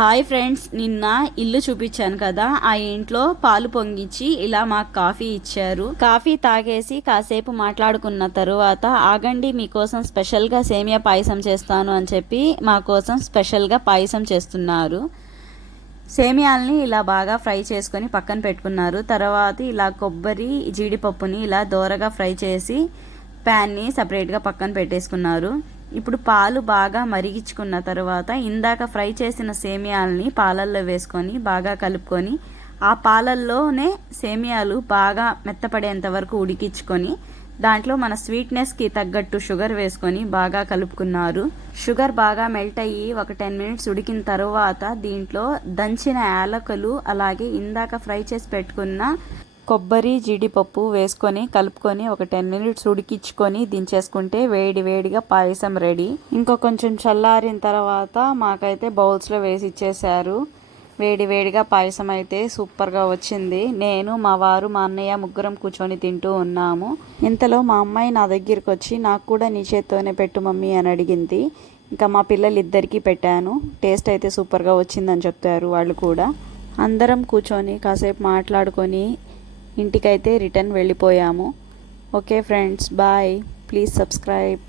Hi friends, నిన్న ఇల్లు చూపించాను కదా, ఆ ఇంట్లో పాలు పొంగిచ్చి ఇలా మాకు కాఫీ ఇచ్చారు. కాఫీ తాగేసి కాసేపు మాట్లాడుకున్న తరువాత ఆగండి మీకోసం స్పెషల్గా సేమియా పాయసం చేస్తాను అని చెప్పి మా కోసం స్పెషల్గా పాయసం చేస్తున్నారు. సేమియాల్ని ఇలా బాగా ఫ్రై చేసుకొని పక్కన పెట్టుకున్నారు. తర్వాత ఇలా కొబ్బరి జీడిపప్పుని ఇలా దోరగా ఫ్రై చేసి ప్యాన్ని సపరేట్గా పక్కన పెట్టేసుకున్నారు. ఇప్పుడు పాలు బాగా మరిగించుకున్న తర్వాత ఇందాక ఫ్రై చేసిన సేమియాలని పాలల్లో వేసుకొని బాగా కలుపుకొని ఆ పాలల్లోనే సేమియాలు బాగా మెత్తపడేంత వరకు ఉడికించుకొని దాంట్లో మన స్వీట్నెస్కి తగ్గట్టు షుగర్ వేసుకొని బాగా కలుపుకున్నారు. షుగర్ బాగా మెల్ట్ అయ్యి ఒక 10 మినిట్స్ ఉడికిన తర్వాత దీంట్లో దంచిన యాలకులు అలాగే ఇందాక ఫ్రై చేసి పెట్టుకున్న కొబ్బరి జీడిపప్పు వేసుకొని కలుపుకొని ఒక 10 మినిట్స్ ఉడికించుకొని దించేసుకుంటే వేడి వేడిగా పాయసం రెడీ. ఇంకో కొంచెం చల్లారిన తర్వాత మాకైతే బౌల్స్లో వేసి ఇచ్చేసారు. వేడి వేడిగా పాయసం అయితే సూపర్గా వచ్చింది. నేను, మా వారు, మా అన్నయ్య ముగ్గురం కూర్చొని తింటూ ఉన్నాము. ఇంతలో మా అమ్మాయి నా దగ్గరికి వచ్చి నాకు కూడా నీ చేత్తోనే పెట్టు మమ్మీ అని అడిగింది. ఇంకా మా పిల్లలు ఇద్దరికీ పెట్టాను. టేస్ట్ అయితే సూపర్గా వచ్చిందని చెప్తారు వాళ్ళు కూడా. అందరం కూర్చొని కాసేపు మాట్లాడుకొని ఇంటికైతే రిటర్న్ వెళ్ళిపోయాము. Okay friends, bye. Please subscribe.